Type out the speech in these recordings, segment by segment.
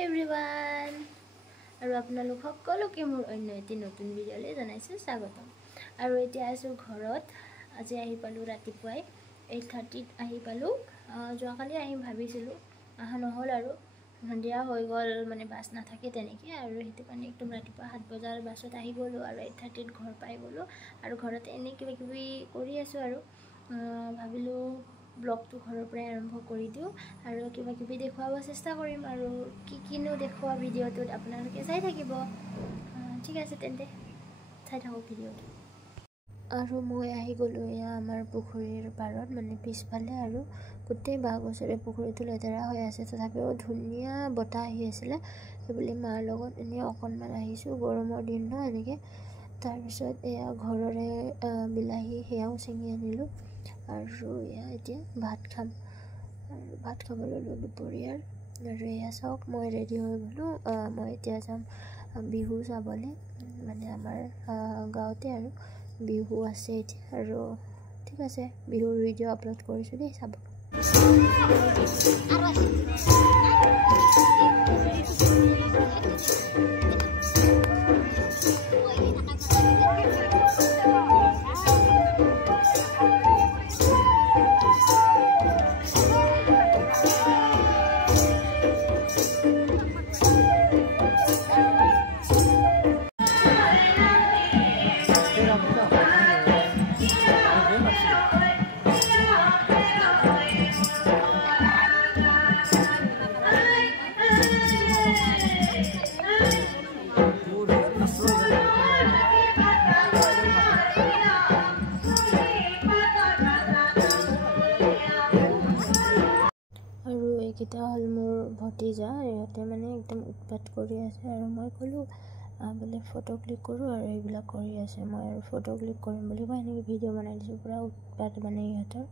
Everyone और आपनालोक सकलोके मोर अन्य eighty नतुन भिडिओले जनाइछु स्वागतम। और एतिया आइछु घरत আজি आहि पालु रातिपुवाई 8:30 आहि पालु। जोवाकाली आहि भाबिसिलु आहा নহल आरो सन्धिया হৈ গল মানে বাস নাথাকে তেনেকে আৰু হেতু কাৰণে একদম ৰাতিপুৱা 7 বজাৰ বাছত আহি গলো আৰু 8:30 ত ঘৰ পাই গলো আৰু ঘৰতে এনে কিবা কিবি কৰি আছো আৰু ভাবিলো ব্লগ তো ঘৰৰ পৰা আৰম্ভ কৰি দিও আৰু কিবা কিবি দেখুৱাব চেষ্টা কৰিম আৰু কিনো দেখুৱা ভিডিঅ'টোত আপোনালোকে চাই থাকিব। ঠিক আছে তেন্তে চাই থাকক ভিডিঅ'টো। আৰু মই আহি গলো এয়া আমাৰ পুখুৰীৰ পাৰত মানে পিছফালে আৰু গোটেই বাহ গছৰে পুখুৰীটো লেতেৰা হৈ আছে তথাপিও ধুনীয়া বতাহ আহি আছিল বুলি মাৰ লগত এনে অকণমান আহিছো গৰমৰ দিন ন এনেকে। তাৰ পিছত এয়া ঘৰৰে বিলাহী হেয়াও চিঙি আনিলো আৰু এয়া এতিয়া ভাত খাম আৰু ভাত খাবলৈ দুপৰীয়াৰ আৰু এয়া চাওক মই ৰেডি হৈ গলো। মই এতিয়া যাম বিহু চাবলৈ মানে আমাৰ গাঁৱতে আৰু বিহু আছে এতিয়া আৰু ঠিক আছে বিহুৰ ভিডিঅ' আপলোড কৰিছো দেই চাব। এইকেইটা হল মোৰ ভতিজা ইহঁতে মানে একদম উৎপাত কৰি আছে আৰু মই ক'লো বোলে ফটো ক্লিক কৰোঁ আৰু এইবিলাক কৰি আছে মই আৰু ফটো ক্লিক কৰিম বুলি কৈ এনেকৈ ভিডিঅ' বনাই দিছোঁ পুৰা উৎপাত মানে ইহঁতৰ।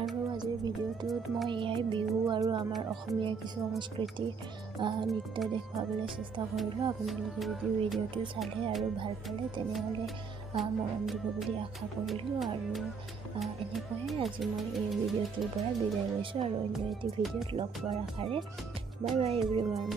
আৰু আজিৰ ভিডিঅ'টোত মই এয়াই বিহু আৰু আমাৰ অসমীয়া কিছু সংস্কৃতি নৃত্য দেখুৱাবলৈ চেষ্টা কৰিলোঁ। আপোনালোকে যদি ভিডিঅ'টো চালে আৰু ভাল পালে তেনেহ'লে মৰম দিব বুলি আশা কৰিলোঁ। আৰু এনেকৈয়ে আজি মই এই ভিডিঅ'টোৰ পৰা বিদায় লৈছোঁ আৰু অন্য এটি ভিডিঅ'ত লগ পোৱাৰ আশাৰে বাই বাই এভৰিৱান।